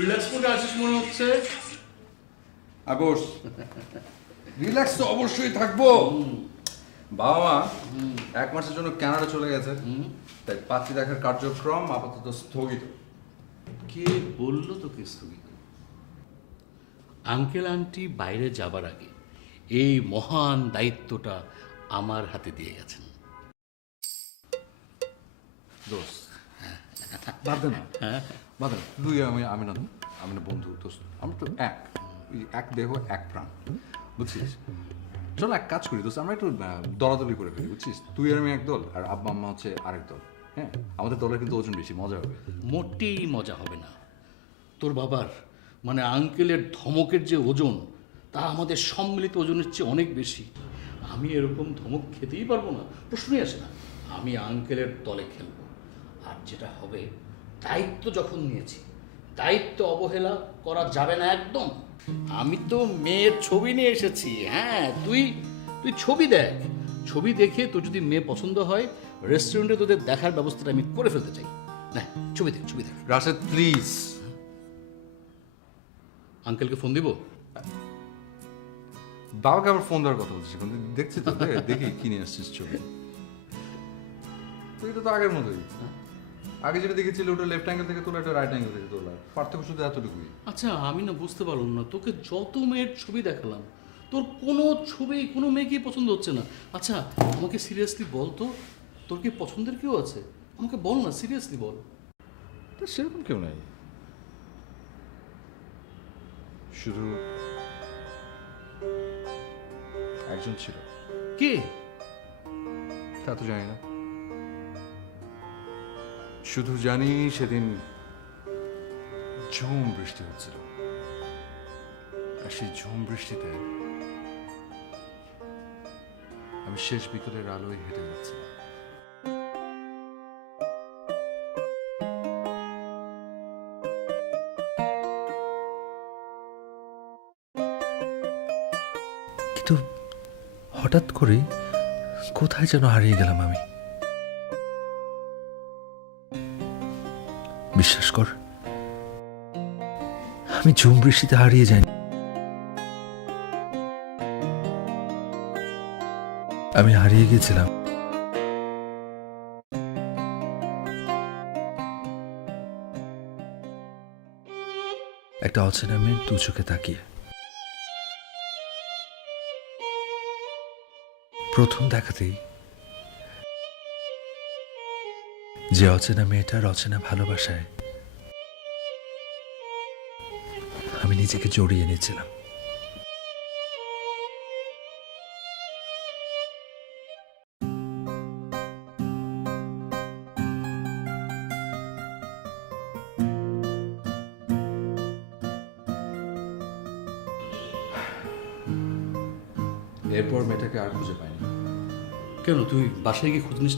Relax করে আছিস মনে হচ্ছে। বস, রিল্যাক্স তো অবশ্যই থাকবো। বাবা মা 1 মাসের জন্য কানাডা চলে গেছে, তাই পাত্রী দেখার কার্যক্রম আপাতত স্থগিত। কে বললো তোকে স্থগিত? আঙ্কেল আন্টি বাইরে যাবার আগে এই মহান দায়িত্বটা আমার হাতে দিয়ে গেছেন। দোস্ত বাদ দে না, বাদ দে না। তুই আমি না বন্ধু দোস্ত, আমরা তো এক দেহ এক প্রাণ, বুঝছিস? চল এক কাজ করি দোস্ত, আমরা একটু দলাদলি করে ফেলি, বুঝছিস? তুই আর আমি এক দল, আর আব্বা আম্মা হচ্ছে আরেক দল। হ্যাঁ, আমাদের দলের কিন্তু ওজন বেশি, মজা হবে। মোটেই মজা হবে না। তোর বাবার মানে আঙ্কেলের ধমকের যে ওজন, তা আমাদের সম্মিলিত ওজনের চেয়ে অনেক বেশি। আমি এরকম ধমক খেতেই পারবো না, প্রশ্নই আসে না। আমি আঙ্কেলের দলে খেলবো। আর যেটা হবে, দায়িত্ব যখন নিয়েছি, দায়িত্ব অবহেলা করা যাবে না একদম। আমি তো মেয়ের ছবি নিয়ে এসেছি। হ্যাঁ, তুই ছবি দেখ। ছবি দেখে তোর যদি মেয়ে পছন্দ হয়, রেস্টুরেন্টে তোদের দেখার ব্যবস্থাটা আমি করে ফেলতে চাই। না, ছবি দেখ। রাশেদ প্লিজ। আঙ্কেলকে ফোন দিব? বাবাকে আবার ফোন দেওয়ার কথা বলছিস? দেখছি তো, দেখি কি নিয়ে আসছিস ছবি। তুই তো আগের মতোই, আগে যেটা দেখেছিল ওটা লেফট অ্যাঙ্গেল থেকে তোলা, এটা রাইট অ্যাঙ্গেল থেকে তোলা, পার্থক্য শুধু এতটুকুই। আচ্ছা, আমি না বুঝতে পারলাম না, তোকে যত মেয়ের ছবি দেখালাম, তোর কোনো ছবি কোনো মেয়েকেই পছন্দ হচ্ছে না। আচ্ছা, আমাকে সিরিয়াসলি বল তো, তোর কি পছন্দের কেউ আছে? আমাকে বল না, সিরিয়াসলি বল। তা সেরকম কেউ নাই, শুধু একজন ছিল। কে? তা তো জানি না, শুধু জানি সেদিন ঝুম বৃষ্টি হচ্ছিল, আর সেই ঝুম বৃষ্টিতে আমি শেষ বিকেলের আলোয় হেঁটে যাচ্ছিলাম। কিন্তু হঠাৎ করে কোথায় যেন হারিয়ে গেলাম আমি। বিশ্বাস কর, আমি ঝুম বৃষ্টিতে হারিয়ে যাইনি। আমি হারিয়ে গিয়েছিলাম একটা অচেনা মেয়ের দু চোখে তাকিয়ে। প্রথম দেখাতেই যে অচেনা মেয়েটার অচেনা ভালোবাসায় আমি নিজেকে জড়িয়ে নিয়েছিলাম। এরপর মেয়েটাকে আর খুঁজে পাইনি। কেন, তুই বাসায় গিয়ে খোঁজ নিস?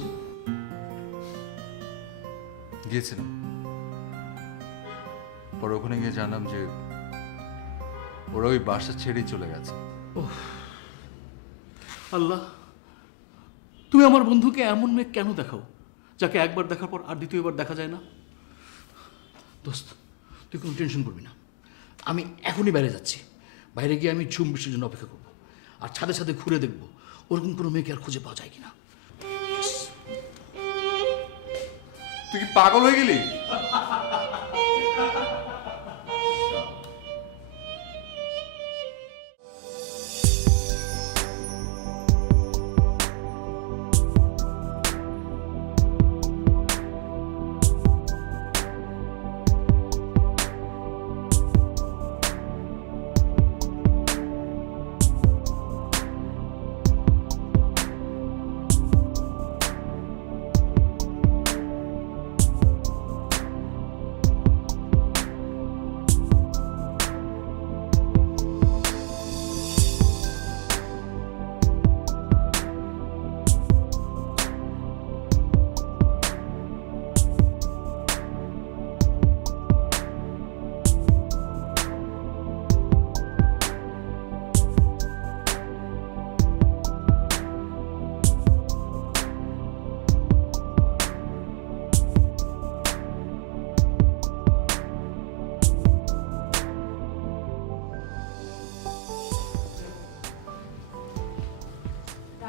গিয়েছিলাম, পরে ওখানে গিয়ে জানলাম যে ওরা ওই বাসা ছেড়েই চলে গেছে। আল্লাহ, তুমি আমার বন্ধুকে এমন মেয়ে কেন দেখাও, যাকে একবার দেখার পর আর দ্বিতীয়বার দেখা যায় না? দোস্ত, তুই কোনো টেনশন করবি না, আমি এখনই বাইরে যাচ্ছি। বাইরে গিয়ে আমি ঝুম বৃষ্টির জন্য অপেক্ষা করবো, আর ছাদে ছাদে ঘুরে দেখবো ওরকম কোনো মেয়েকে আর খুঁজে পাওয়া যায় কিনা। তুই কি পাগল হয়ে গেলি?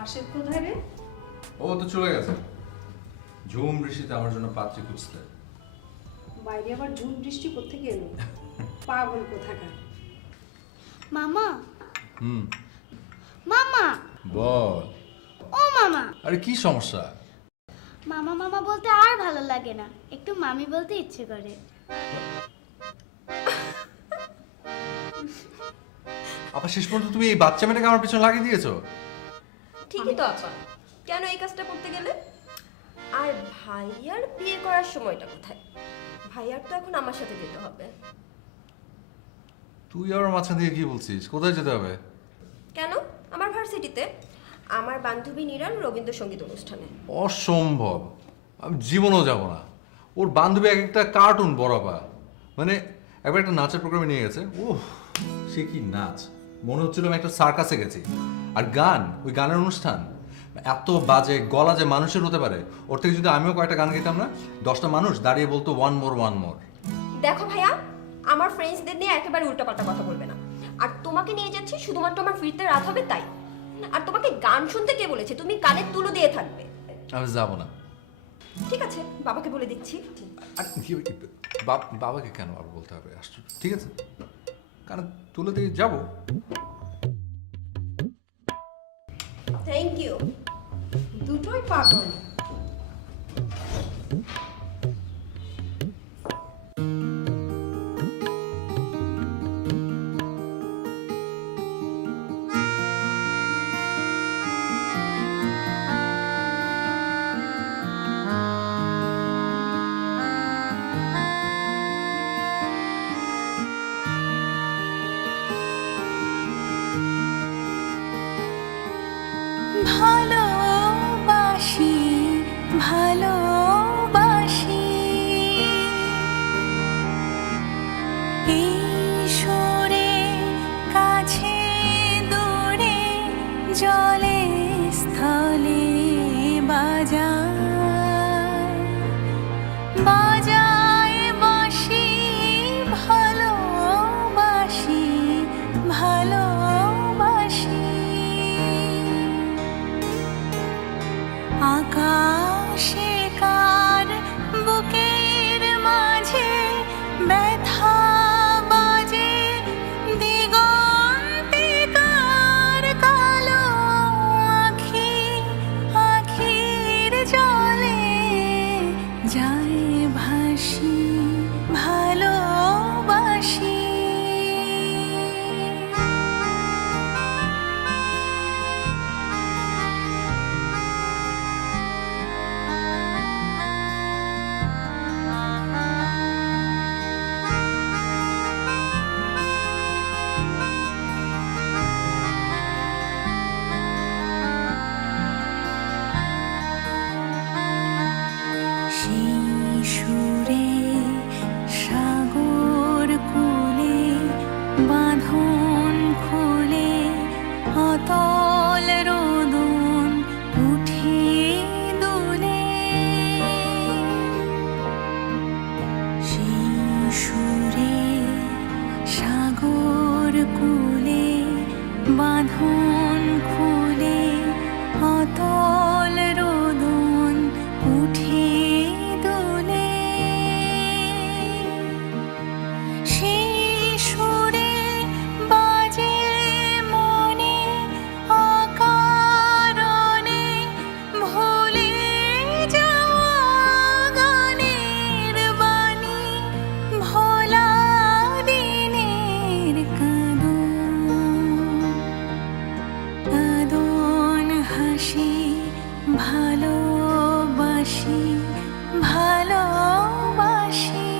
রাশেদ কোথায় রে? ও তো চলে গেছে ঝুম ঋষিতে আমার জন্য পাত্রী খুঁজতে। বাইরে আবার ঝুম বৃষ্টি কোত্থেকে এলো? পাগল কোথাকার। মামা হুম মামা বল। ও মামা আরে কি সমস্যা? মামা মামা বলতে আর ভালো লাগে না, একটু মামি বলতে ইচ্ছে করে। আবার শেষ পর্যন্ত তুমি এই বাচ্চা মেয়েটাকে আমার পিছনে লাগিয়ে দিয়েছো। ঠিকই তো আপা, কেন এই কাজটা করতে গেলে? আর ভাইয়ার বিয়ে করার সময়টা কোথায়? ভাইয়ার তো এখন আমার সাথে যেতে হবে। তুই আবার মাঝখান থেকে কি বলছিস? কোথায় যেতে হবে? কেন? আমার ভার্সিটিতে আমার বান্ধবী নিরান রবীন্দ্রসঙ্গীত অনুষ্ঠানে। অসম্ভব, আমি জীবনেও যাব না। ওর বান্ধবী এক একটা কার্টুন বরাবা, মানে একবার একটা নাচের প্রোগ্রামে নিয়ে গেছে। ওহ সে কি নাচ, মনে হচ্ছিল আমি একটা সার্কাসে গেছি। আর গান, ওই গানের অনুষ্ঠান এত বাজে, গলা যে মানুষের হতে পারে। ওর থেকে যদি আমিও কয়েকটা গান গাইতাম না, 10টা মানুষ দাঁড়িয়ে বলতো ওয়ান মোর ওয়ান মোর। দেখো ভাইয়া, আমার ফ্রেন্ডসদের নিয়ে একেবারে উল্টাপাল্টা কথা বলবে না। আর তোমাকে নিয়ে যাচ্ছি শুধুমাত্র আমার ফিরতে রাত হবে তাই। আর তোমাকে গান শুনতে কে বলেছে? তুমি কানের তুলো দিয়ে থাকবে। আমি যাব না। ঠিক আছে, বাবাকে বলে দিচ্ছি। আর কি বাবাকে কেন আর বলতে হবে? আশ্চর্য। ঠিক আছে, কারণ তুলে দিয়ে যাবো। Thank you. দুটোই পাগল। ভালোবাসি ভালোবাসি এই সুরে কাছে দূরে জলে স্থলে বাজায় বাজায় বাঁশি ভালোবাসি ভালোবাসি আকাশে কার বুকের মাঝে ব্যথা বাজে দিগন্তে কার কালো আখি আখির জলে যায় ভাসি ভালোবাসি সেই সুরে সাগর কূলে বাঁধন খুলে অতল রোদন উঠে দুলে সেই সুরে সাগর কূলে বাঁধন খুলে অতল রোদন উঠে দুলে সেই সুরে বাজে মনে অকারণে ভুলে যাওয়া গানের বাণী ভোলা দিনের কাঁদন হাসি ভালোবাসি ভালোবাসি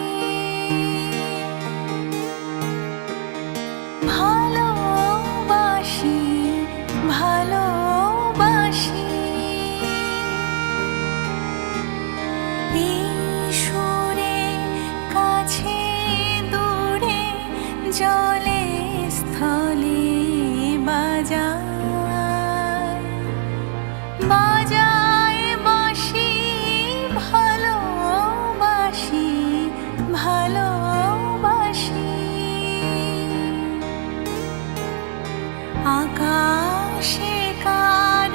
ভালোবাসি ভালোবাসি এই সুরে কাছে দূরে জলে স্থলে বাজায় বাজায় বাঁশি ভালোবাসি ভালোবাসি আকাশে কার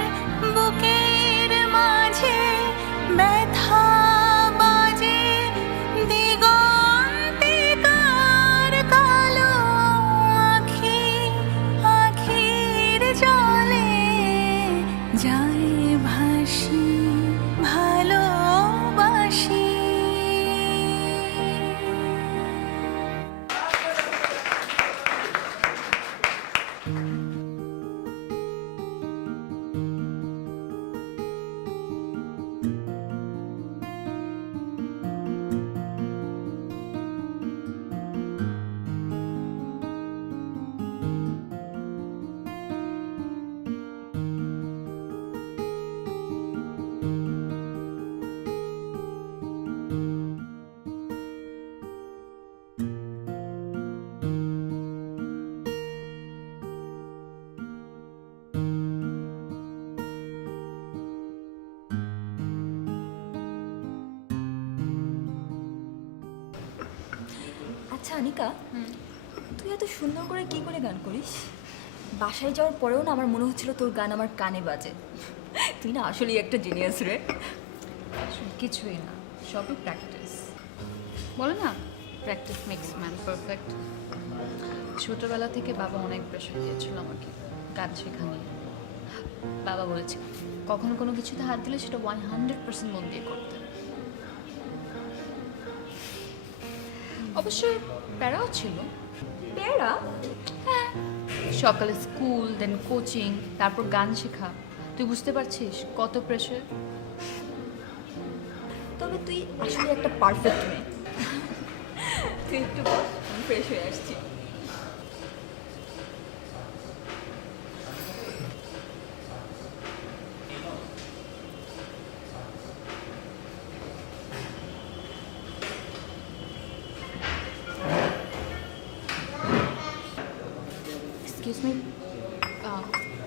যায় ভাসি ভালোবাসি। আচ্ছা আনিকা, তুই এত সুন্দর করে কি করে গান করিস? বাসায় যাওয়ার পরেও না আমার মনে হচ্ছিল তোর গান আমার কানে বাজে। তুই না আসলেই একটা জিনিয়াস রে। কিছুই না, সবই প্র্যাকটিস। বলে না, প্র্যাকটিস মেক্স ম্যান পারফেক্ট। ছোটবেলা থেকে বাবা অনেক প্রেশার দিয়েছিল আমাকে গান শেখা নিয়ে। বাবা বলেছে কখনো কোনো কিছুতে হাত দিলে সেটা 100% মন দিয়ে করতে। অবশ্যই প্যারাও ছিল। প্যারা? হ্যাঁ, সকালে স্কুল, দেন কোচিং, তারপর গান শেখা। তুই বুঝতে পারছিস কত প্রেশার? তবে তুই আসলে একটা পারফেক্ট মেয়ে। তুই একটু বস, আমি ফ্রেশ হয়ে আসছি। এক্সকিউজ মি,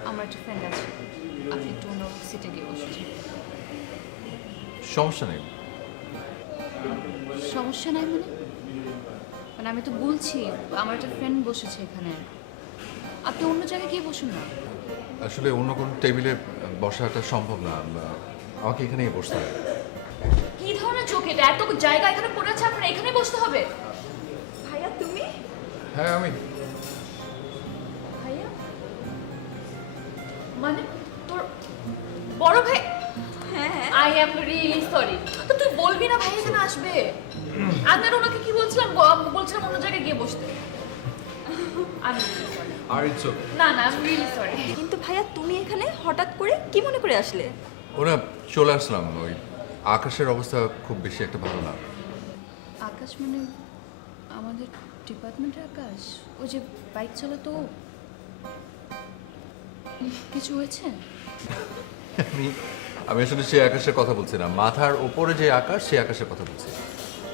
আমার একটা ফ্রেন্ড আছে, আপনি একটু অন্য সিটে গিয়ে বসেছেন। সমস্যা নেই। সমস্যা নাই মানে? মানে আমি তো বলছি আমার একটা ফ্রেন্ড বসেছে এখানে, আপনি অন্য জায়গায় গিয়ে বসুন না। আসলে অন্য কোনো টেবিলে বসাটা সম্ভব না, আমাকে এখানেই বসতে হবে। কি ধরনের চোখ এটা? এত জায়গা এখানে পড়ে আছে, আপনার এখানেই বসতে হবে? ভাইয়া তুমি? হ্যাঁ আমি। ভাইয়া মানে তোর বড় ভাই? হ্যাঁ। I am really sorry. তো তুই বলবি না ভাই এখানে আসবে? আমি আর ওনাকে কি বলছিলাম, বলছিলাম অন্য জায়গায় গিয়ে বসতে। আমি আর ইটস ওকে। না না, আই এম রিয়েলি সরি। কিন্তু ভাইয়া তুমি এখানে হঠাৎ করে কি মনে করে আসলে? ওরা চলে আসলাম, ওই আকাশের অবস্থা খুব বেশি একটা ভালো না। আকাশ মানে আমাদের ডিপার্টমেন্টের আকাশ, ও যে বাইক চালাতো। কিছু হয়েছে? আমি আসলে সেই আকাশের কথা বলছি না, মাথার ওপরে যে আকাশ সেই আকাশের কথা বলছি।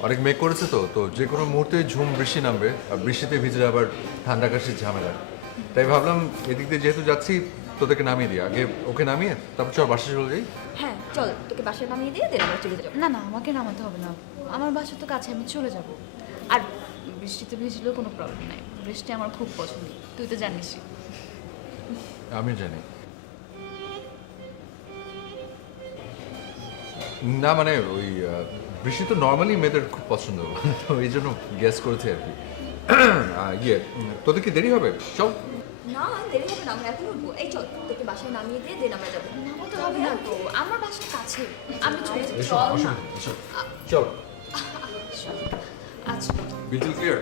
অনেক মেঘ করেছে তো যে কোনো মুহূর্তে ঝুম বৃষ্টি নামবে, আর বৃষ্টিতে ভিজে আবার ঠান্ডা আকাশের ঝামেলা। তাই ভাবলাম এদিক দিয়ে যেহেতু যাচ্ছি তোদেরকে নামিয়ে দিই, আগে ওকে নামিয়ে তারপর চল বাসে চলে যাই। হ্যাঁ চল, তোকে বাসায় নামিয়ে দিয়ে দেন আমরা চলে যাবো। না না, আমাকে নামাতে হবে না, আমার বাসা তো কাছে, আমি চলে যাব। আর বৃষ্টিতে ভিজলেও কোনো প্রবলেম নাই, বৃষ্টি আমার খুব পছন্দ, তুই তো জানিসই। আমি জানি না, মানে ওই বৃষ্টি তো নর্মালি মেয়েদের খুব পছন্দ, তো এই জন্য গ্যাস করেছে আর কি। তোদের কি দেরি হবে? চল। না দেরি হবে না, আমরা এখন উঠবো। এই চল, তোকে বাসায় নামিয়ে দিয়ে দেন আমরা যাবো। নামাতে হবে না তো, আমার বাসার কাছে, আমি চলে যাই। এসো, চল না। অসুবিধা নেই, এসো। চল। আচ্ছা বিটল ক্লিয়ার।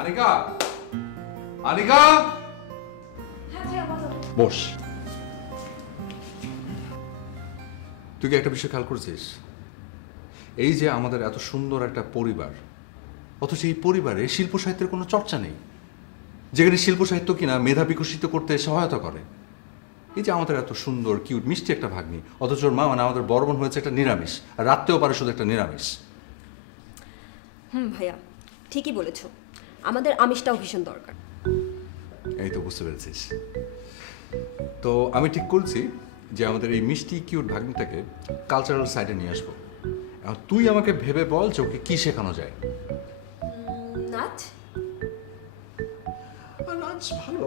আনিকা, আনিকা, বস। তুই কি একটা বিষয় খেয়াল করেছিস? এই যে আমাদের এত সুন্দর একটা পরিবার, অথচ এই পরিবারে শিল্প সাহিত্যের কোনো চর্চা নেই, যেখানে শিল্প সাহিত্য কিনা মেধা বিকশিত করতে সহায়তা করে। এই যে আমাদের এত সুন্দর কিউট মিষ্টি একটা ভাগ্নি, অথচ ওর মা মানে আমাদের বড় বোন হয়েছে একটা নিরামিষ, আর রাখতেও পারে শুধু একটা নিরামিষ। ভাইয়া ঠিকই বলেছো, আমাদের আমিষটাও ভীষণ দরকার। এই তো বুঝতে পেরেছিস। তো আমি ঠিক করছি যে আমাদের এই মিষ্টি কিউট ভাগ্নিটাকে কালচারাল সাইডে নিয়ে আসবো। এখন তুই আমাকে ভেবে বল যে ওকে কি শেখানো যায়। নাচ? নাচ ভালো,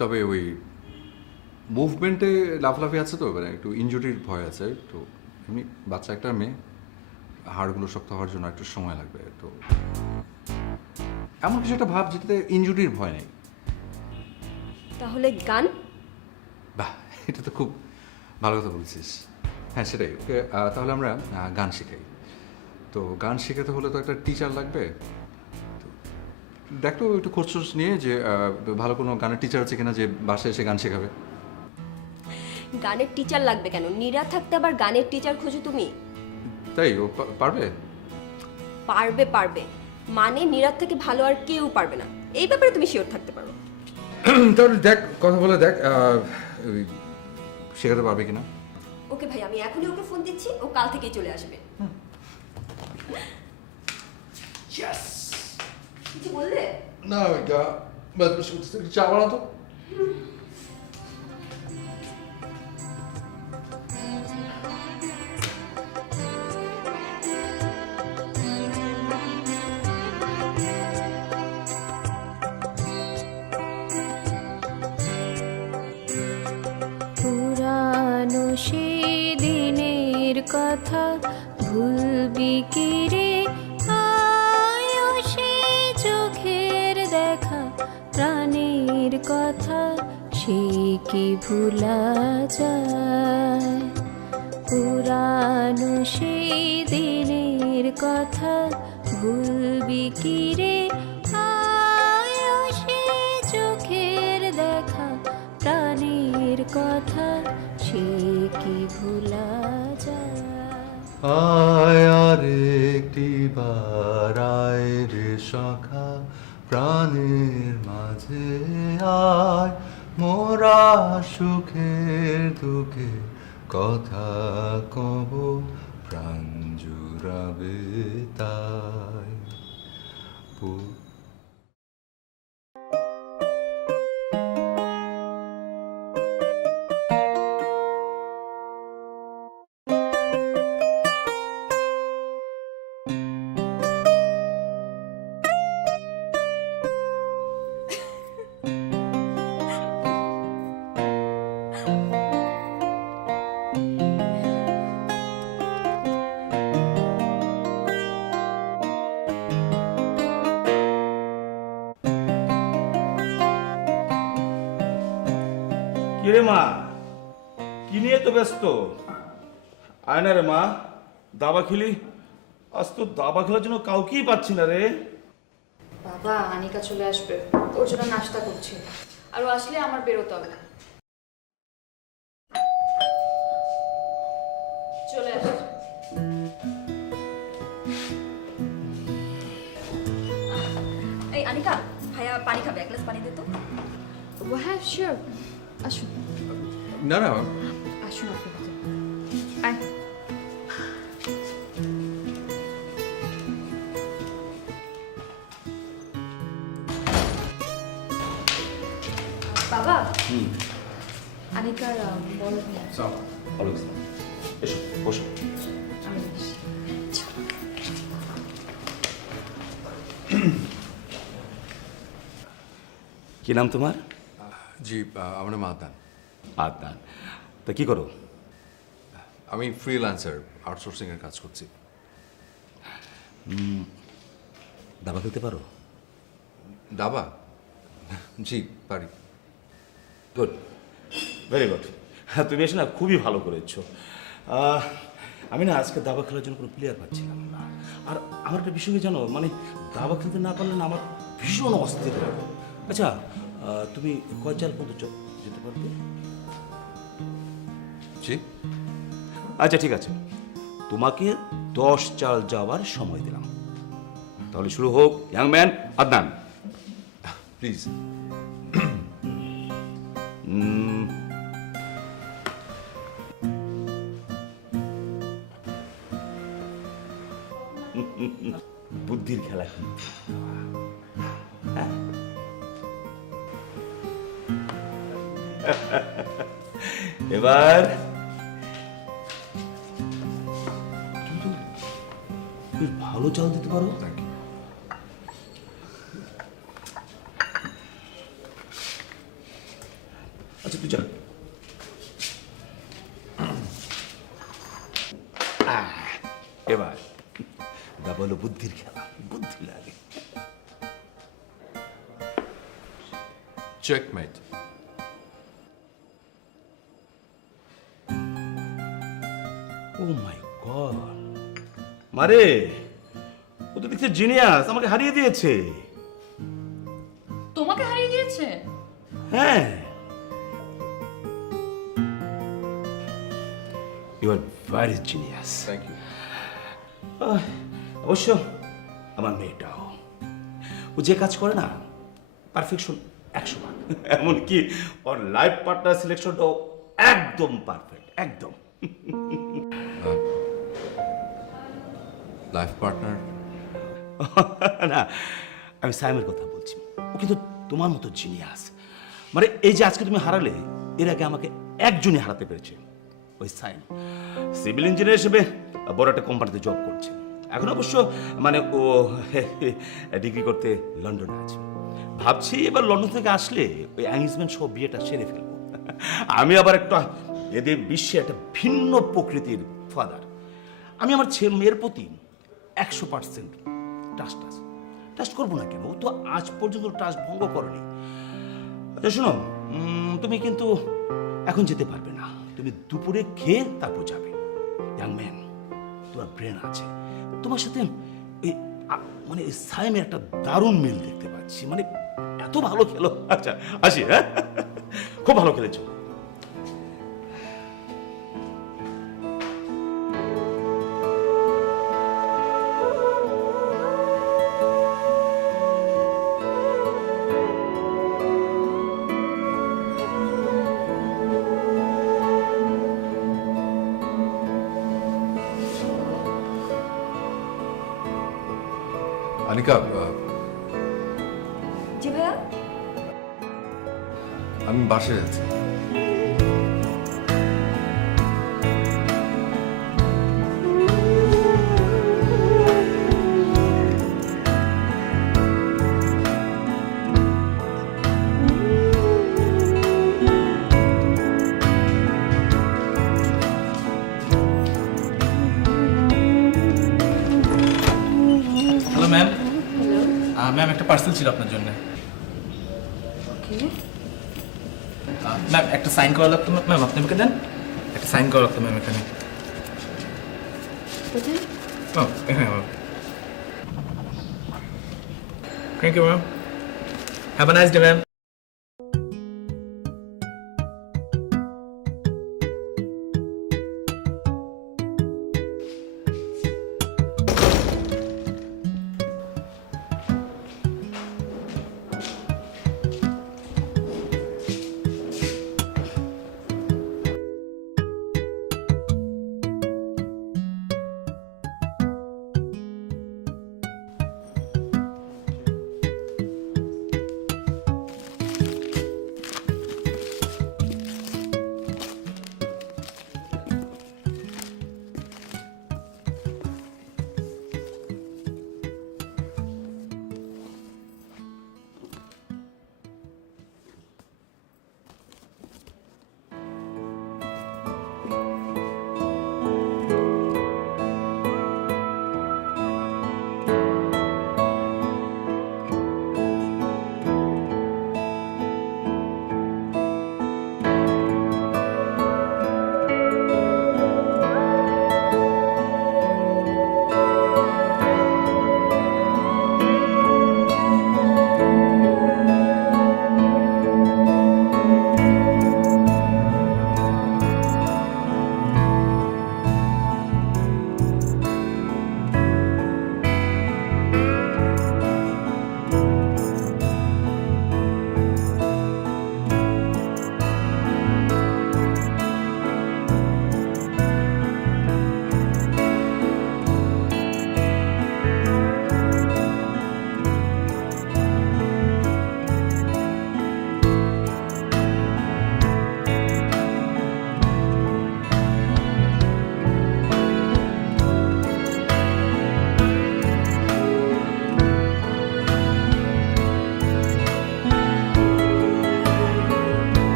তবে ওই মুভমেন্টে লাফলাফি আছে তো, মানে একটু ইনজুরির ভয় আছে। তো এমনি বাচ্চা একটা মেয়ে, হাড়গুলো শক্ত হওয়ার জন্য একটু সময় লাগবে। তো এমন কিছু একটা ভাব যেটাতে ইনজুরির ভয় নেই। তাহলে গান? বাহ, এটা তো খুব ভালো কথা বলছিস। হ্যাঁ সেটাই, ওকে তাহলে আমরা গান শেখাই। তো গান শেখাতে হলে তো একটা টিচার লাগবে। তো দেখ তো একটু খোঁজ নিয়ে যে ভালো কোনো গানের টিচার আছে কিনা যে বাসায় এসে গান শেখাবে। গানের টিচার লাগবে কেন? নীরা থাকতে আবার গানের টিচার খোঁজো তুমি? তাই ও পারবে? পারবে পারবে, মানে নীরার থেকে ভালো আর কেউ পারবে না, এই ব্যাপারে তুমি শিওর থাকতে পারো। তাহলে দেখ, কথা বলে দেখ শেখাতে পারবে কিনা। ওকে ভাই, আমি এখনই ওকে ফোন দিচ্ছি, ও কাল থেকেই চলে আসবে। কিছু বললে? না চা বানা তো। পুরানো সেই দিনের কথা ভুলবি কি রে, আয়ো সেই চোখের দেখা প্রাণের কথা, সে কি ভুলা যায়। পুরানো সেই দিনের কথা ভুলবি কি রে, আয়ো সেই চোখের দেখা প্রাণের কথা, সে কি ভুলা যায়। আয় আর একটি বার আয় রে সখা, প্রাণের মাঝে আয়, মোরা সুখের দুঃখে কথা কব, প্রাণ জুড়াবে তাই। কিরে মা, কি নিয়ে তো ব্যস্ত? আয় না রে মা, দাবা খেলি। আজ তো দাবা খেলার জন্য কাউকেই পাচ্ছি না রে। বাবা, আনিকা চলে আসবে, ওর জন্য নাস্তা করছি, আর ও আসলে আমার বেরোতে হবে। চলে আস। এই আনিকা, ভাইয়া পানি খাবে, এক গ্লাস পানি দে তো। হ্যাঁ শিওর, আসুন না না, আসুন আপনি। আয়। বাবা, আনিকার বড় ভাই। এসো বসো। আমি বসি। কি নাম তোমার? জি আমার নাম আদনান। আদনান। তা কি করো? আমি ফ্রিল্যান্সার, আউটসোর্সিংয়ের কাজ করছি। দাবা খেলতে পারো? দাবা? জি পারি। Good, very good. হ্যাঁ, তুমি এসে না খুবই ভালো করেছো। আমি না আজকে দাবা খেলার জন্য কোনো প্লেয়ার পাচ্ছিলাম না। আর আমার একটা বিষয় কি জানো, মানে দাবা খেলতে না পারলে না আমার ভীষণ অস্থির লাগে। আচ্ছা, তুমি কয় চাল পর্যন্ত যেতে পারবে? জি আচ্ছা ঠিক আছে, তোমাকে 10 চাল যাওয়ার সময় দিলাম। তাহলে শুরু হোক। Young man Adnan, please. বুদ্ধির খেলা কি? হ্যাঁ? এবার তুমি তো বেশ ভালো চাল দিতে পারো। আচ্ছা তুই চল, এবার দাবা হলো বুদ্ধির খেলা, বুদ্ধি লাগে। চেকমেট। ও মাই গড, মারে ও তো দেখছি জিনিয়াস, আমাকে হারিয়ে দিয়েছে। তোমাকে হারিয়ে দিয়েছে? হ্যাঁ, you are very genius. Thank you. অবশ্য আমার মেয়েটাও, ও যে কাজ করে না, পারফেকশন 100 ভাগ। এমনকি ওর লাইফ পার্টনার সিলেকশনটাও একদম পারফেক্ট, একদম। Life partner? না, আমি সাইমের কথা বলছি। ও কিন্তু তোমার মতো জিনিয়াস। মানে এই যে আজকে তুমি হারালে, এর আগে আমাকে একজনই হারাতে পেরেছে, ওই সাইম। সিভিল ইঞ্জিনিয়ার হিসেবে বড় একটা কোম্পানিতে জব করছে। এখন অবশ্য মানে ও ডিগ্রি করতে লন্ডনে আছে। ভাবছি এবার লন্ডন থেকে আসলে ওই এঙ্গেজমেন্ট সহ বিয়েটা সেরে ফেলবো। আমি আবার একটা এদের বিশ্বে একটা ভিন্ন প্রকৃতির ফাদার। আমি আমার মেয়ের প্রতি 100% ট্রাস্ট করবো না কেন? ও তো আজ পর্যন্ত ট্রাস্ট ভঙ্গ করেনি। আচ্ছা শোনো, তুমি কিন্তু এখন যেতে পারবে না। তুমি দুপুরে খেয়ে তারপর যাবে। ইয়াং ম্যান, তোমার ব্রেন আছে, তোমার সাথে মানে সাইমের একটা দারুণ মিল দেখতে পাচ্ছি। মানে এত ভালো খেলো। আচ্ছা আসি, হ্যাঁ, খুব ভালো খেলেছো। আনিকা, জি ভাইয়া। আমি বাসায় যাচ্ছি। Hello ma'am. ম্যাম একটা পার্সেল ছিল আপনার জন্য। ম্যাম একটা সাইন করা লাগতো। ম্যাম আপনি আমাকে দেন, একটা সাইন করা লাগতো ম্যাম এখানে। এখানে ma'am. Thank you ma'am, have a nice day ma'am.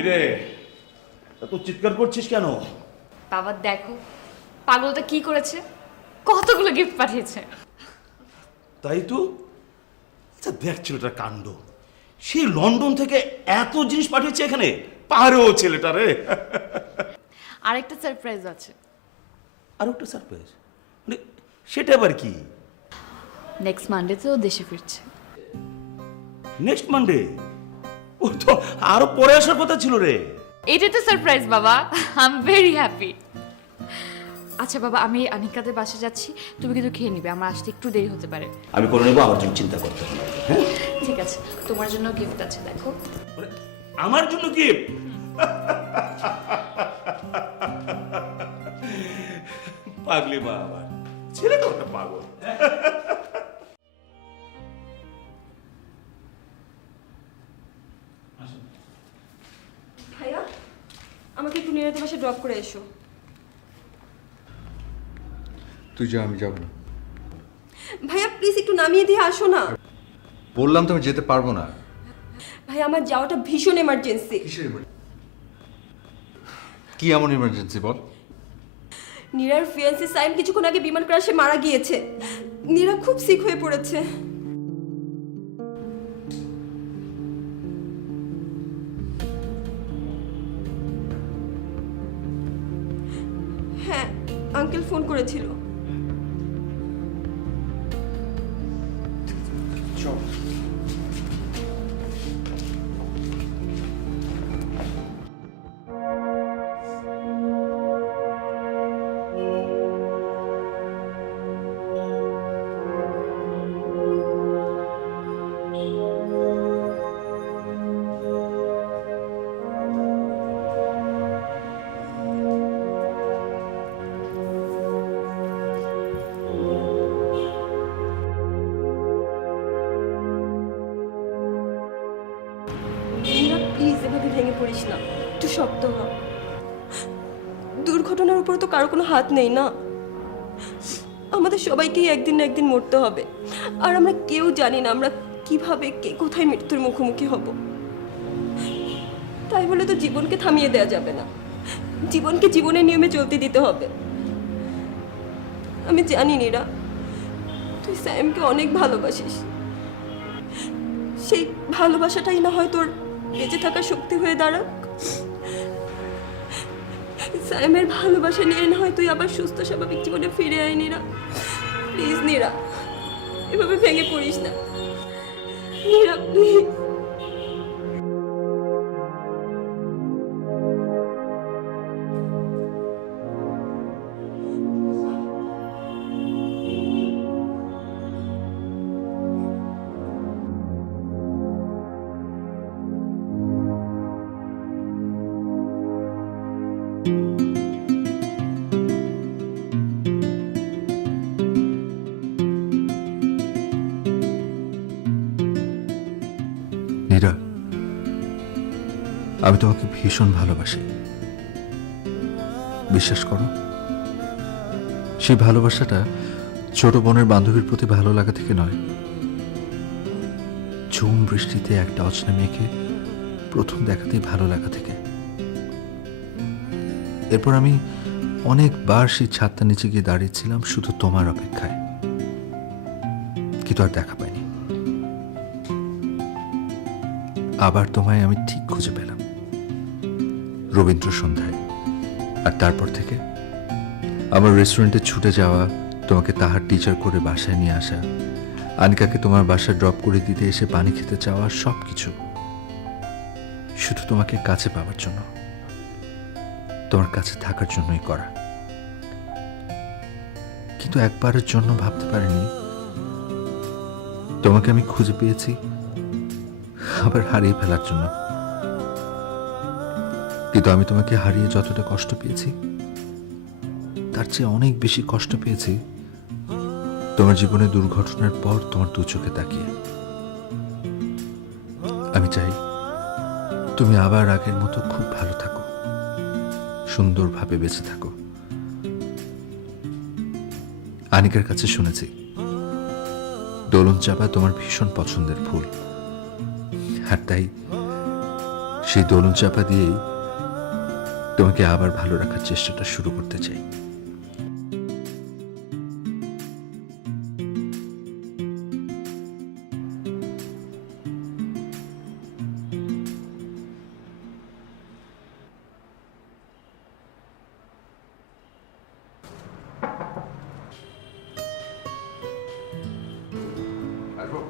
কিরে এত চিৎকার করছিস কেন? বাবা দেখো পাগলটা কি করেছে, কতগুলো গিফট পাঠিয়েছে। তাই তো। আচ্ছা দেখ ছেলেটার কাণ্ড, সেই লন্ডন থেকে এত জিনিস পাঠিয়েছে এখানে, পারেও ছেলেটা রে। আরেকটা সারপ্রাইজ আছে। আর একটা সারপ্রাইজ মানে সেটা আবার কি? নেক্সট মানডেতে ও দেশে ফিরছে। Next Monday? ও তো আরো পরে আসার কথা ছিল রে। এটাই তো সারপ্রাইজ বাবা, আই এম ভেরি হ্যাপি। আচ্ছা বাবা, আমি আনিকাদের বাসা যাচ্ছি, তুমি কিন্তু খেয়ে নিবে, আমার আসতে একটু দেরি হতে পারে। আমি করে নেবো, আমার জন্য চিন্তা করতে হবে। হ্যাঁ ঠিক আছে, তোমার জন্য গিফট আছে দেখো। মানে আমার জন্য গিফট? পাগলি মা আমার, ছেলেটা ওটা পাগল। ভাইয়া আমাকে একটু নিরাতে বাসে ড্রপ করে এসো। তুই যা, আমি যাবো না। ভাইয়া প্লিজ একটু নামিয়ে দিয়ে আসো না। বললাম তো আমি যেতে পারবো না। ভাই আমার যাওয়াটা ভীষণ এমার্জেন্সি। কিসের কি এমন ইমার্জেন্সি বল? নীরার ফিয়ান্সি সাইম কিছুক্ষণ আগে বিমান ক্রাশে মারা গিয়েছে। নীরা খুব সিক হয়ে পড়েছে। হ্যাঁ আঙ্কেল ফোন করেছিল। প্লিজ এভাবে ভেঙে পড়িস না, একটু শক্ত হ। দুর্ঘটনার উপর তো কারো কোনো হাত নেই না। আমাদের সবাইকেই একদিন না একদিন মরতে হবে, আর আমরা কেউ জানি না আমরা কিভাবে কে কোথায় মৃত্যুর মুখোমুখি হব। তাই বলে তো জীবনকে থামিয়ে দেওয়া যাবে না, জীবনকে জীবনের নিয়মে চলতে দিতে হবে। আমি জানি নীরা, তুই স্যামকে অনেক ভালোবাসিস। সেই ভালোবাসাটাই না হয় তোর বেঁচে থাকার শক্তি হয়ে দাঁড়াক। স্যামের ভালোবাসা নিয়ে না হয় তুই আবার সুস্থ স্বাভাবিক জীবনে ফিরে আয় নীরা। প্লিজ নীরা, এভাবে ভেঙে পড়িস না নীরা, প্লিজ। নীরা, আমি তোমাকে ভীষণ ভালোবাসি, বিশ্বাস করো। সেই ভালোবাসাটা ছোট বোনের বান্ধবীর প্রতি ভালো লাগা থেকে নয়, ঝুম বৃষ্টিতে একটা অচেনা মেয়েকে প্রথম দেখাতেই ভালো লাগা থেকে। এরপর আমি অনেকবার সেই ছাদটা নিচে গিয়ে দাঁড়িয়েছিলাম শুধু তোমার অপেক্ষায়, কিন্তু আর দেখা পাইনি। আবার তোমায় আমি ঠিক খুঁজে পেলাম রবীন্দ্র সন্ধ্যায়, আর তারপর থেকে আমার রেস্টুরেন্টে ছুটে যাওয়া, তোমাকে তাহার টিচার করে বাসায় নিয়ে আসা, আনিকাকে তোমার বাসায় ড্রপ করে দিতে এসে পানি খেতে চাওয়া, সব কিছু শুধু তোমাকে কাছে পাওয়ার জন্য, তোমার কাছে থাকার জন্যই করা। কিন্তু একবারের জন্য ভাবতে পারিনি তোমাকে আমি খুঁজে পেয়েছি আবার হারিয়ে ফেলার জন্য। কিন্তু আমি তোমাকে হারিয়ে যতটা কষ্ট পেয়েছি, তার চেয়ে অনেক বেশি কষ্ট পেয়েছি তোমার জীবনে দুর্ঘটনার পর তোমার দু চোখে তাকিয়ে। আমি চাই তুমি আবার আগের মতো খুব ভালো থাকো, সুন্দরভাবে বেঁচে থাকো। আনিকার কাছে শুনেছি দোলন চাপা তোমার ভীষণ পছন্দের ফুল, আর তাই সেই দোলন চাপা দিয়েই তোমাকে আবার ভালো রাখার চেষ্টাটা শুরু করতে চাই। আসবো?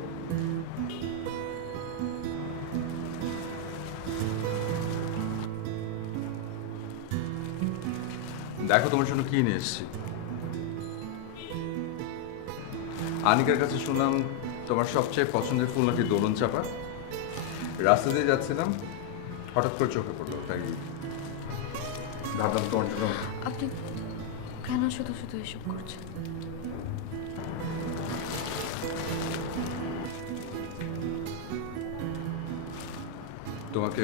দেখো তোমার জন্য কি নিয়ে এসেছি। আনিকার কাছে শুনলাম তোমার সবচেয়ে পছন্দের ফুল নাকি দোলন চাপা। রাস্তা দিয়ে যাচ্ছিলাম, হঠাৎ করে চোখে পড়লো, তাই ভাবলাম তোমার জন্য। আপনি কেন শুধু শুধু এসব করছেন? তোমাকে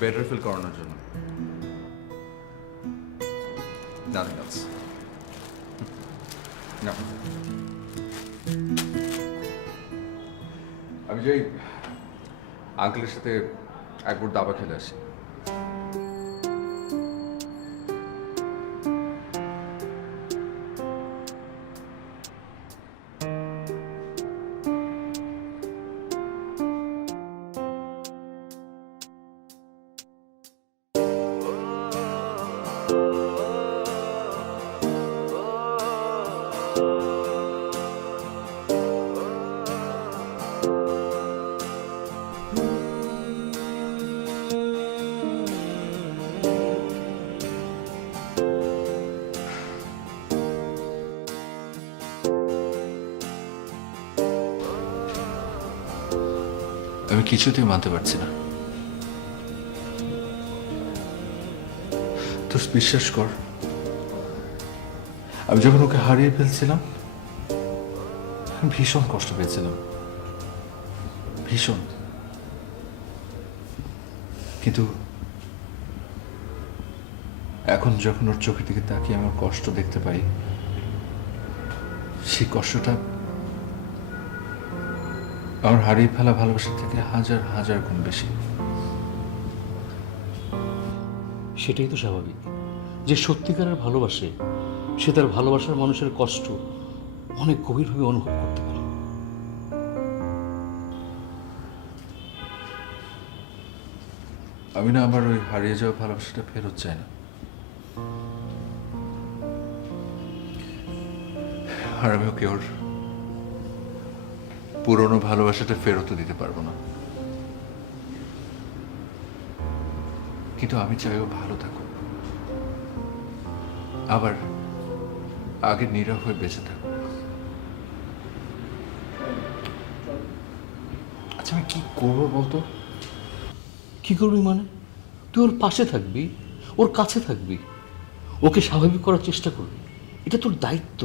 বেটার ফিল করানোর জন্য। Nothing else. No. আমি যাই আঙ্কেলের সাথে একবার দাবা খেলে আসি। আমি কিছুতেই মানতে পারছি না। তো বিশ্বাস কর, আমি যখন ওকে হারিয়ে ফেলছিলাম আমি ভীষণ কষ্ট পেয়েছিলাম, ভীষণ। কিন্তু এখন যখন ওর চোখের দিকে তাকিয়ে আমার কষ্ট দেখতে পাই, সেই কষ্টটা আমার হারিয়ে ফেলা ভালোবাসার থেকে হাজার হাজার গুণ বেশি। সেটাই তো স্বাভাবিক, যে সত্যিকারের ভালোবাসে সে তার ভালোবাসার মানুষের কষ্ট অনেক গভীরভাবে অনুভব করতে পারে। আমি না আমার ওই হারিয়ে যাওয়া ভালোবাসাটা ফেরত চাই না। আর আমি ওকে ওর পুরনো ভালোবাসাটা ফেরতও দিতে পারবো না। কিন্তু আমি চাই ও ভালো থাকুক, আবার আগে নীরব হয়ে বেঁচে থাকুক। আচ্ছা আমি কি করবো বলতো? কি করবি মানে? তুই ওর পাশে থাকবি, ওর কাছে থাকবি, ওকে স্বাভাবিক করার চেষ্টা করবি। এটা তোর দায়িত্ব।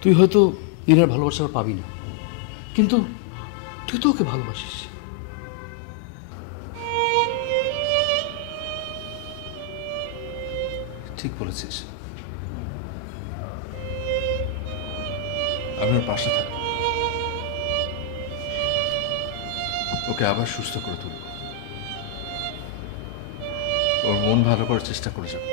তুই হয়তো ইরার ভালোবাসা আর পাবি না, কিন্তু তুই তো ওকে ভালোবাসিস। ঠিক বলেছিস, আমি ওর পাশে থাকবো, ওকে আবার সুস্থ করে তুলব, ওর মন ভালো করার চেষ্টা করে যাবো।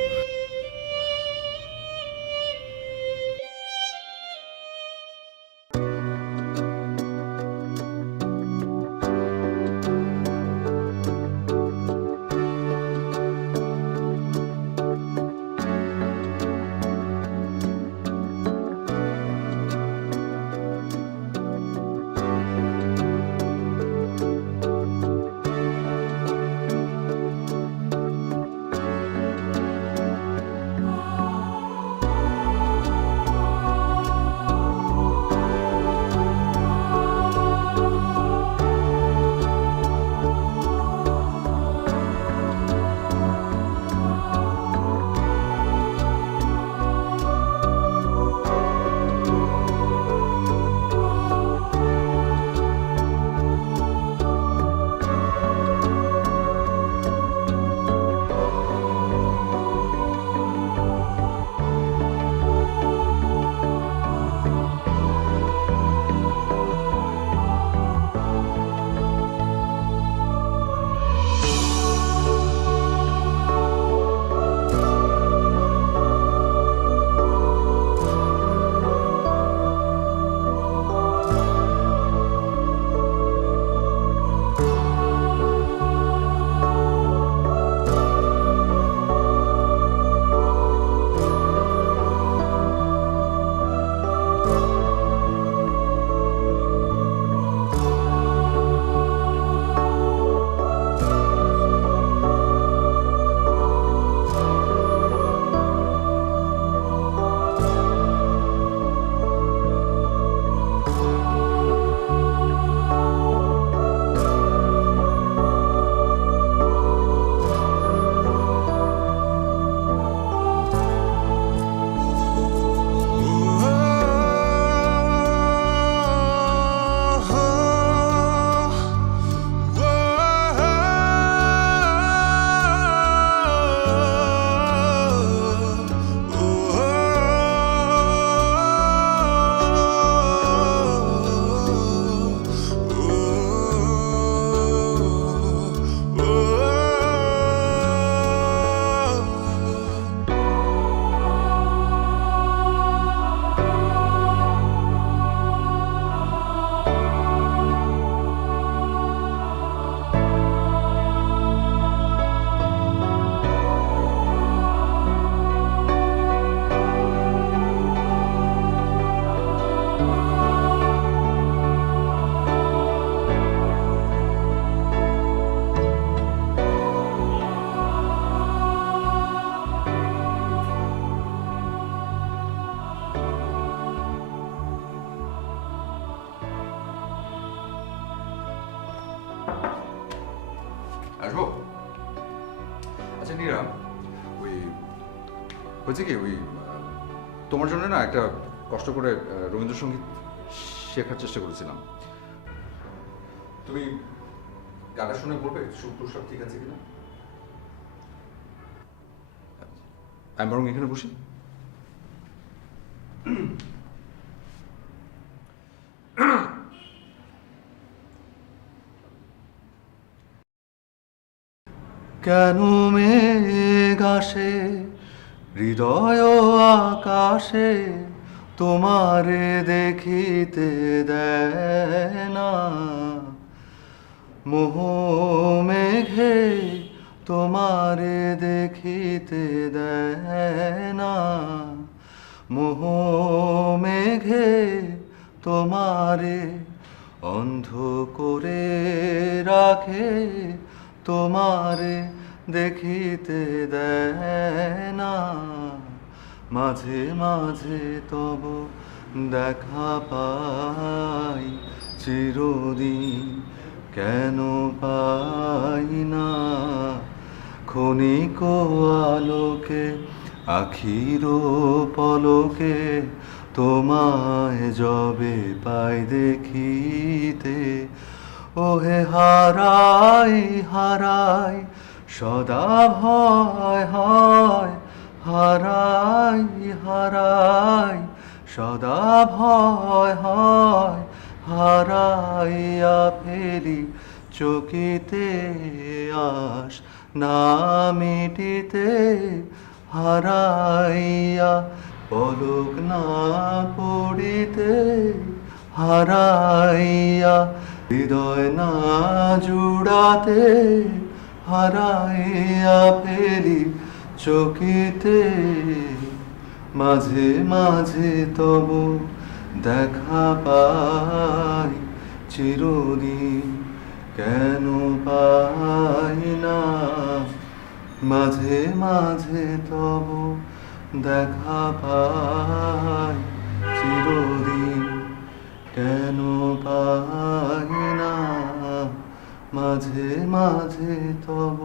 নীরা, ওই হয়েছে কি ওই তোমার জন্য না একটা কষ্ট করে রবীন্দ্রসঙ্গীত শেখার চেষ্টা করেছিলাম। তুমি গানটা শুনে বলবে সুর টুর সব ঠিক আছে কিনা? আমি বরং এখানে বসি। কেন মেঘ আসে হৃদয় আকাশে, তোমারে দেখিতে দেয় না। মোহ মেঘে তোমারে দেখিতে দেয় না। মোহ মেঘে তোমারে অন্ধ করে রাখে, তোমারে দেখিতে দেয় না। মাঝে মাঝে তব দেখা পাই, চিরদিন কেন পাই না। ক্ষণিক আলোকে আখির পলকে, তোমায় যবে পাই দেখিতে। ওহে হারাই হারাই সদা ভয় হয়, হারাই হারাই সদা ভয় হয়। হারাইয়া ফেরি চকিতে আস না মিটিতে, হারাইয়া পলক না পড়িতে। হারাইয়া হৃদয় না জুড়াতে, হারাইয়া ফেরি চকিতে। মাঝে মাঝে তব দেখা পাই, চিরদিন কেন পাই না। মাঝে মাঝে তব দেখা পাই, চিরদিন কেন পাই না। মাঝে মাঝে তব।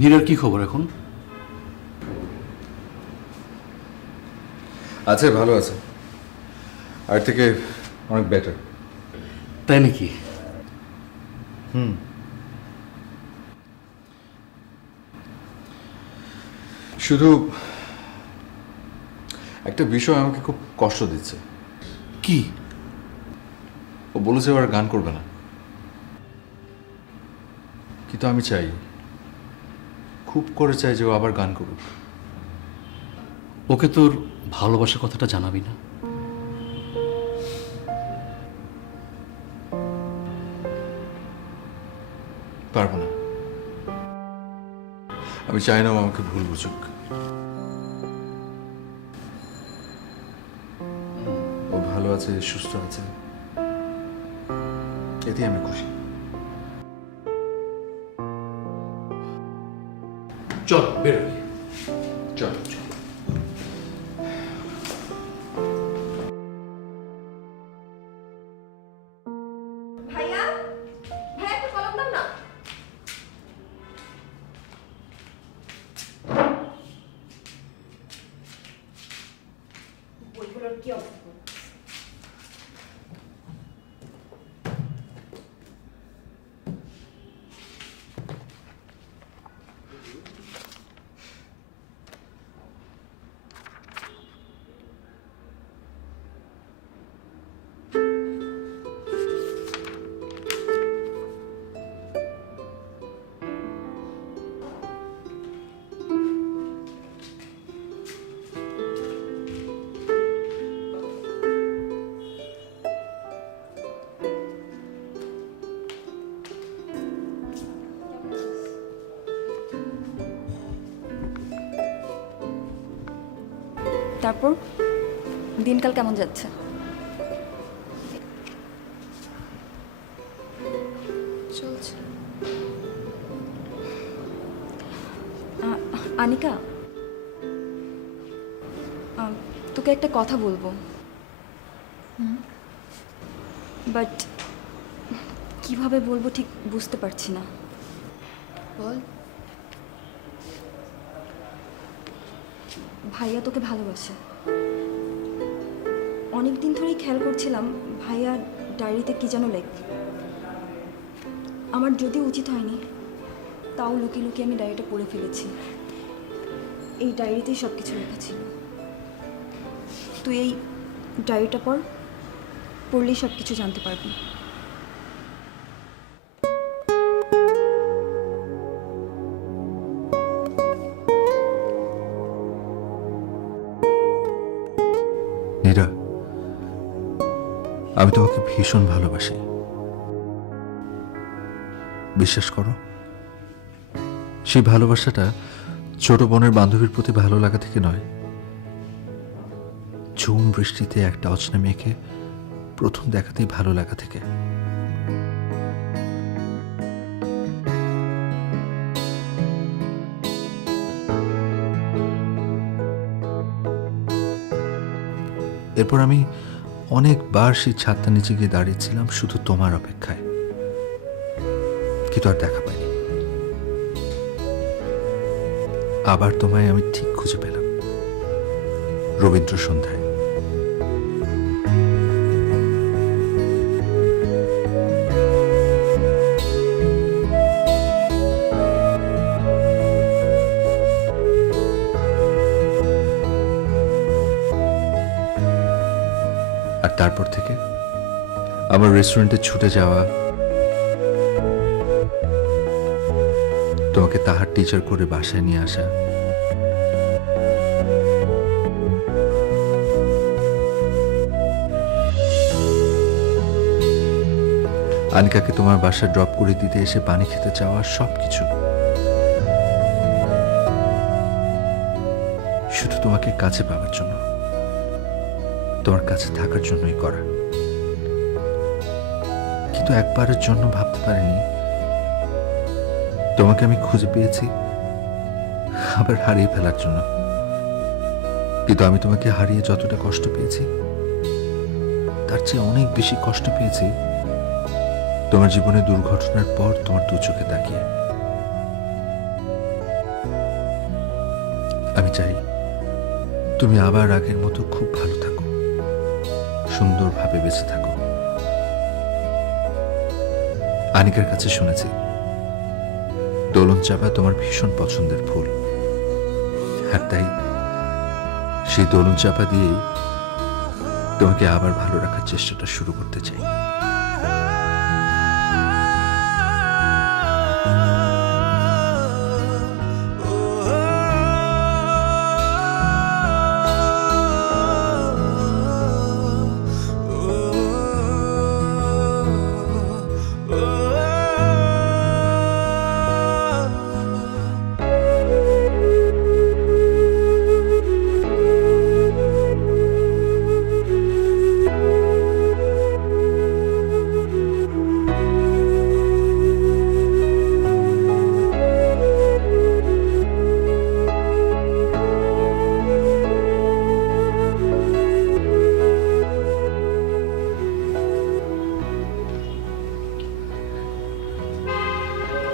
নীরার কি খবর এখন? আছে, ভালো আছে, আর থেকে অনেক বেটার। তাই নাকি? শুধু একটা বিষয় আমাকে খুব কষ্ট দিচ্ছে। কি? ও বলেছে ও আর গান করবে না, কিন্তু আমি চাই, খুব করে চাই যে ও আবার গান করুক। ওকে তোর ভালোবাসা কথাটা জানাবি না? পারবো না, আমি চাই না ও আমাকে ভুল বুঝুক। ও ভালো আছে, সুস্থ আছে, এতে আমি খুশি। চল বেরোই। চল। ভাইয়া ভাইয়া একটা কলম দাও না। বইগুলোর কি অবস্থা? তারপর দিনকাল কেমন যাচ্ছে? চলছে। আনিকা, তোকে একটা কথা বলবো, বাট কিভাবে বলবো ঠিক বুঝতে পারছি না। বল। ভাইয়া তোকে ভালোবাসে। অনেক দিন ধরেই খেয়াল করছিলাম ভাইয়া ডায়েরিতে কি যেন লেখে। আমার যদি উচিত হয়নি, তাও লুকিয়ে লুকিয়ে আমি ডায়েরিটা পড়ে ফেলেছি। এই ডায়েরিতেই সব কিছু লেখা ছিল। তুই এই ডায়েরিটা পড়লেই সব কিছু জানতে পারবি। নীরা, আমি তোমাকে ভীষণ ভালোবাসি, বিশ্বাস করো। সেই ভালোবাসাটা ছোট বোনের বান্ধবীর প্রতি ভালো লাগা থেকে নয়, ঝুম বৃষ্টিতে একটা অচেনা মেয়েকে প্রথম দেখাতেই ভালো লাগা থেকে। এরপর আমি অনেকবার সেই ছাদটা নিচে গিয়ে দাঁড়িয়েছিলাম শুধু তোমার অপেক্ষায়, কিন্তু আর দেখা পাইনি। আবার তোমায় আমি ঠিক খুঁজে পেলাম রবীন্দ্র সন্ধ্যায়। আর তারপর থেকে আমার রেস্টুরেন্টে ছুটে যাওয়া, তোমাকে তাহার টিচার করে বাসায় নিয়ে আসা, আনিকাকে তোমার বাসায় ড্রপ করে দিতে এসে পানি খেতে চাওয়া, সবকিছু শুধু তোমাকে কাছে পাওয়ার জন্য, তোমার কাছে থাকার জন্যই করা। কিন্তু একবারের জন্য ভাবতে পারিনি তোমাকে আমি খুঁজে পেয়েছি আবার হারিয়ে ফেলার জন্য। কিন্তু আমি তোমাকে হারিয়ে যতটা কষ্ট পেয়েছি, তার চেয়ে অনেক বেশি কষ্ট পেয়েছি তোমার জীবনে দুর্ঘটনার পর তোমার দু চোখে তাকিয়ে। আমি চাই তুমি আবার আগের মতো খুব ভালো থাকো, সুন্দরভাবে বেঁচে থাকো। আনিকার কাছে শুনেছি দোলন চাপা তোমার ভীষণ পছন্দের ফুল, আর তাই সেই দোলন চাপা দিয়েই তোমাকে আবার ভালো রাখার চেষ্টাটা শুরু করতে চাই।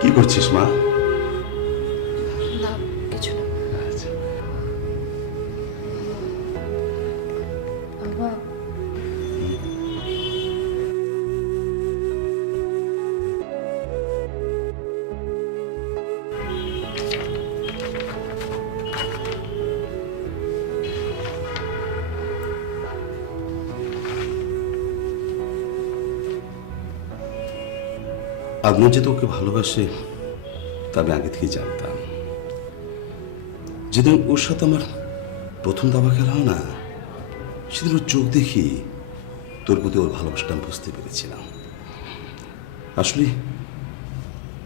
কি করছিস মা? না কিছু না। বাবা, আদনান যে তোকে ভালোবাসে তা আমি আগে থেকে জানতাম। যেদিন ওর সাথে আমার প্রথম দাবা খেলা হয় না, সেদিন ওর চোখ দেখি তোর প্রতি ওর ভালোবাসাটা আমি বুঝতে পেরেছিলাম। আসলে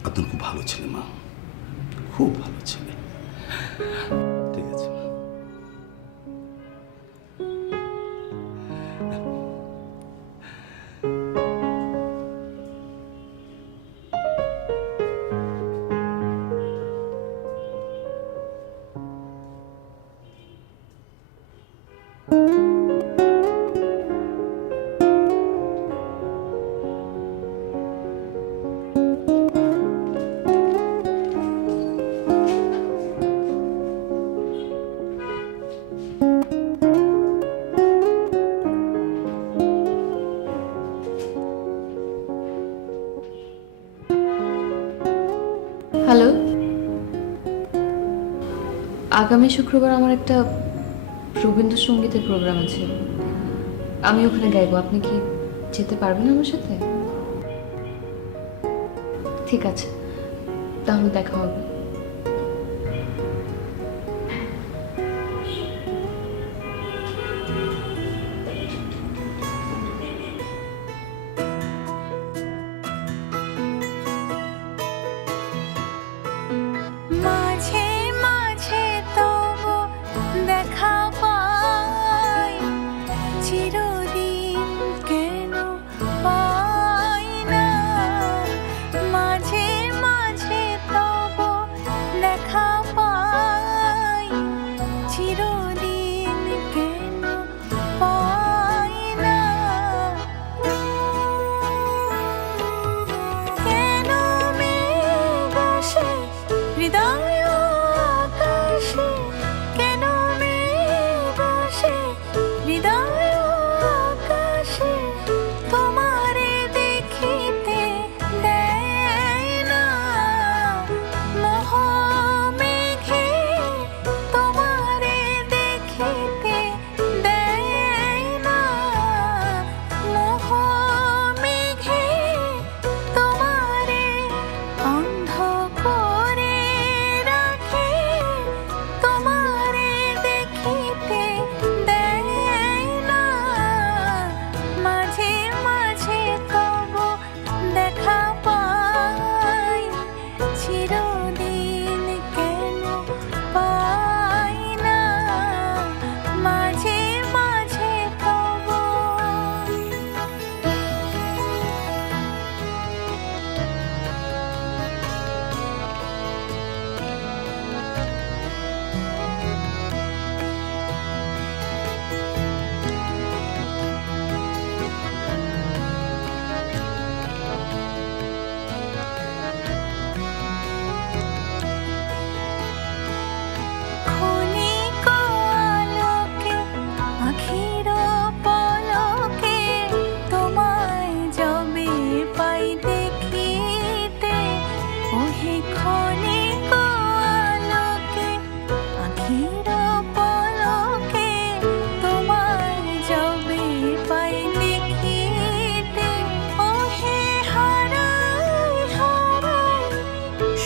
আদনান খুব ভালো ছেলে মা, খুব ভালো ছেলে। ঠিক আছে মা। হ্যালো, আগামী শুক্রবার আমার একটা রবীন্দ্রসঙ্গীতের প্রোগ্রাম আছে, আমি ওখানে গাইবো। আপনি কি যেতে পারবেন আমার সাথে? ঠিক আছে, তাহলে দেখা হবে। মাঝে মাঝে তবু দেখা পাই, চিরদিন কেন পাই না। মাঝে মাঝে তবু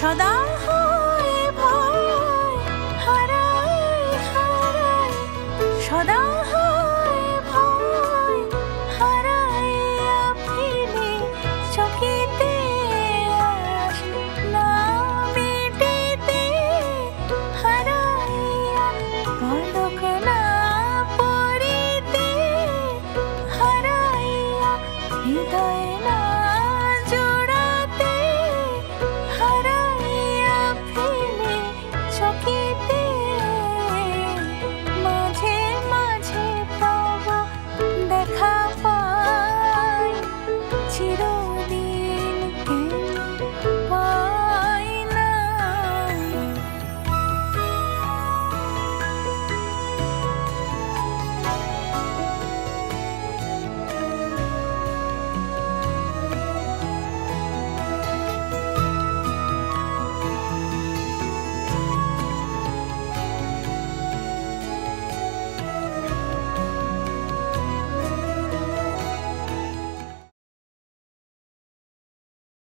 সদা